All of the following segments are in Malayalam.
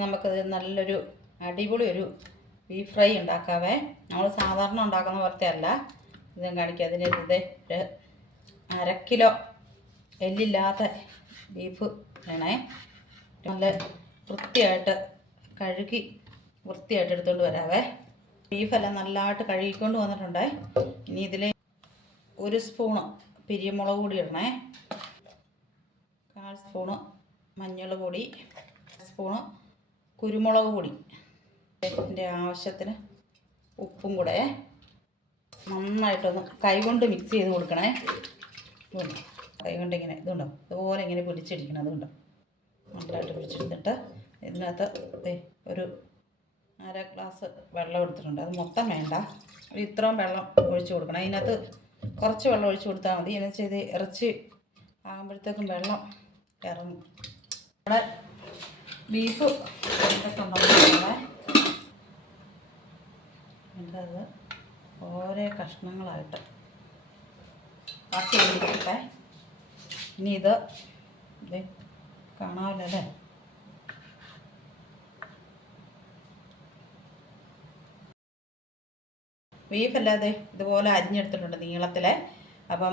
നമുക്കത് നല്ലൊരു അടിപൊളി ഒരു ബീഫ് ഫ്രൈ ഉണ്ടാക്കാവേ. നമ്മൾ സാധാരണ ഉണ്ടാക്കുന്ന പോലത്തെ അല്ല. ഇത് കാണിക്കുക. അതിന് ഇത് 1/2 കിലോ എല്ലില്ലാത്ത ബീഫ് വേണേ. നല്ല വൃത്തിയായിട്ട് കഴുകി വൃത്തിയായിട്ട് എടുത്തുകൊണ്ട് വരാവേ. ബീഫെല്ലാം നല്ലതായിട്ട് കഴുകിക്കൊണ്ട് വന്നിട്ടുണ്ടേ. ഇനി ഇതിൽ 1 സ്പൂണ് പിരിയമുളക് പൊടി ഇടണേ. 1/4 സ്പൂണ് മഞ്ഞൾ പൊടി, 1 സ്പൂണ് കുരുമുളക് പൊടി, ഇതിൻ്റെ ആവശ്യത്തിന് ഉപ്പും കൂടെ നന്നായിട്ടൊന്ന് കൈകൊണ്ട് മിക്സ് ചെയ്ത് കൊടുക്കണേ. കൈകൊണ്ട് ഇങ്ങനെ ഇതുണ്ടോ, ഇതുപോലെ ഇങ്ങനെ പിടിച്ചിരിക്കണം. അതുകൊണ്ടോ നല്ലതായിട്ട് പിടിച്ചെടുത്തിട്ട് ഇതിനകത്ത് ഒരു 1/2 ഗ്ലാസ് വെള്ളം എടുത്തിട്ടുണ്ട്. അത് മൊത്തം വേണ്ട, ഇത്രയും വെള്ളം ഒഴിച്ച് കൊടുക്കണം. അതിനകത്ത് കുറച്ച് വെള്ളം ഒഴിച്ച് കൊടുത്താൽ മതി. എന്ന് വെച്ചാൽ ഇത് ഇറച്ചി ആകുമ്പോഴത്തേക്കും വെള്ളം ഇറങ്ങും. നമ്മുടെ ബീഫ് എന്തൊക്കെയുണ്ടാകുന്നത് അത് ഓരോ കഷ്ണങ്ങളായിട്ട് കട്ട് ചെയ്തിരിക്കട്ടെ. ഇനി ഇത് കാണാമല്ലോ അല്ലേ. ബീഫല്ലാതെ ഇതുപോലെ അരിഞ്ഞെടുത്തിട്ടുണ്ട് നീളത്തിൽ. അപ്പം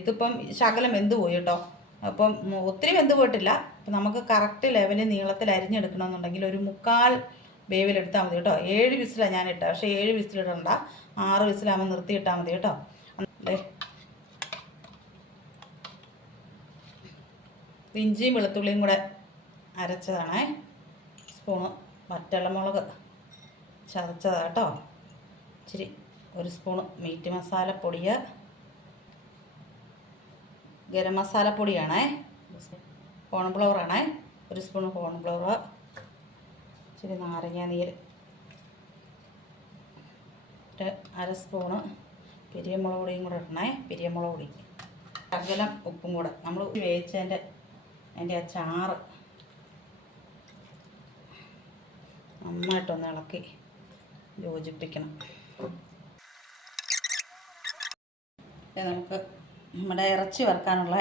ഇതിപ്പം ശകലം വെന്ത് പോയി കേട്ടോ. അപ്പം ഒത്തിരി വെന്ത് പോയിട്ടില്ല. അപ്പം നമുക്ക് കറക്റ്റ് ലെവലിൽ നീളത്തിൽ അരിഞ്ഞെടുക്കണമെന്നുണ്ടെങ്കിൽ ഒരു 1/4 വേവിലെടുത്താൽ മതി കേട്ടോ. 7 വിസിലാണ് ഞാനിട്ടത്. പക്ഷേ 7 വിസിലിടണ്ട, 6 വിസിലാകുമ്പോൾ നിർത്തിയിട്ടാൽ മതി കേട്ടോ. ഇഞ്ചിയും വെളുത്തുള്ളിയും കൂടെ അരച്ചതാണേ. സ്പൂണ് വറ്റൽമുളക് ചതച്ചതാണ് കേട്ടോ. ഇച്ചിരി 1 സ്പൂണ് മീറ്റ് മസാലപ്പൊടി, ഗരം മസാലപ്പൊടിയാണേ, കോൺഫ്ലവറാണേ, 1 സ്പൂണ് കോൺഫ്ലവർ, ഇച്ചിരി നാരങ്ങ നീര്, 1/2 സ്പൂണ് പിരിയമുളക് പൊടിയും കൂടെ ഇടണേ. പിരിയമുളക് പൊടി, ശകലം ഉപ്പും കൂടെ. നമ്മൾ വേവിച്ചതിൻ്റെ ആ ചാറ് നന്നായിട്ടൊന്ന് ഇളക്കി യോജിപ്പിക്കണം. നമുക്ക് നമ്മുടെ ഇറച്ചി വറുക്കാനുള്ള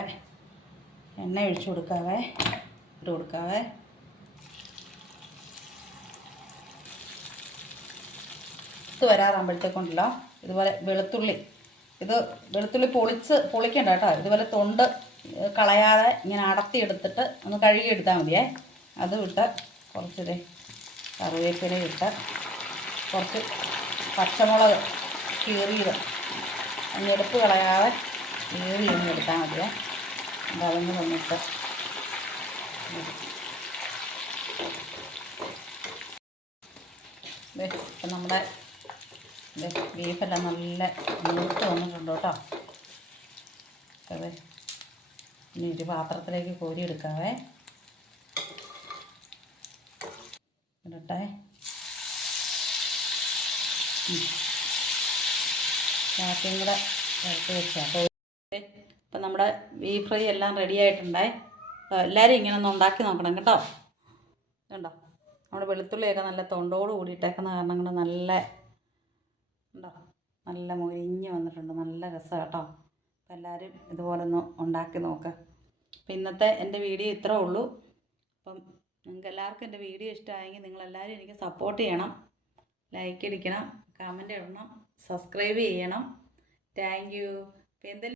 എണ്ണ ഒഴിച്ചു കൊടുക്കാവേ. ഇട്ട് കൊടുക്കാവേ. ഇത് വരാറാകുമ്പോഴത്തേക്കുണ്ടല്ലോ ഇതുപോലെ വെളുത്തുള്ളി, ഇത് വെളുത്തുള്ളി പൊളിക്കണ്ട കേട്ടോ. ഇതുപോലെ തൊണ്ട് കളയാതെ ഇങ്ങനെ അടത്തിയെടുത്തിട്ട് ഒന്ന് കഴുകിയെടുത്താൽ മതിയേ. അതും ഇട്ട് കുറച്ച് കറിവേപ്പില ഇട്ട് കുറച്ച് പച്ചമുളക് കീറിയത് ഞെടുപ്പ് കളയാതെ കീറി ഒന്ന് എടുത്താൽ മതിയേ. അതൊന്ന് വന്നിട്ട് ഇപ്പം നമ്മുടെ ബീഫെല്ലാം നല്ല മൂത്ത് വന്നിട്ടുണ്ട് കേട്ടോ. അതെ, ഇനി ഒരു പാത്രത്തിലേക്ക് കോരി എടുക്കാവേ. ഇടട്ടെ. ബാക്കിയും കൂടെ എടുത്ത് വെച്ചാൽ ഇപ്പം നമ്മുടെ ബീഫ് ഫ്രൈ എല്ലാം റെഡി ആയിട്ടുണ്ടായി. എല്ലാവരും ഇങ്ങനെ ഒന്ന് ഉണ്ടാക്കി നോക്കണം കേട്ടോ. കണ്ടോ, നമ്മുടെ വെളുത്തുള്ളിയൊക്കെ നല്ല തൊണ്ടോട് കൂടിയിട്ടേക്കുന്ന കാരണം കൊണ്ട് നല്ല ഉണ്ടോ, നല്ല മൊരിഞ്ഞ് വന്നിട്ടുണ്ട്. നല്ല രസമാണ് കേട്ടോ. അപ്പം എല്ലാവരും ഇതുപോലെ ഒന്ന് ഉണ്ടാക്കി നോക്കുക. അപ്പം ഇന്നത്തെ എൻ്റെ വീഡിയോ ഇത്രേ ഉള്ളൂ. അപ്പം നിങ്ങൾക്ക് എല്ലാവർക്കും എൻ്റെ വീഡിയോ ഇഷ്ടമായെങ്കിൽ നിങ്ങളെല്ലാവരും എനിക്ക് സപ്പോർട്ട് ചെയ്യണം. ലൈക്ക് അടിക്കണം, കമൻ്റ് ഇടണം, സബ്സ്ക്രൈബ് ചെയ്യണം. Thank you. അപ്പം എന്തെങ്കിലും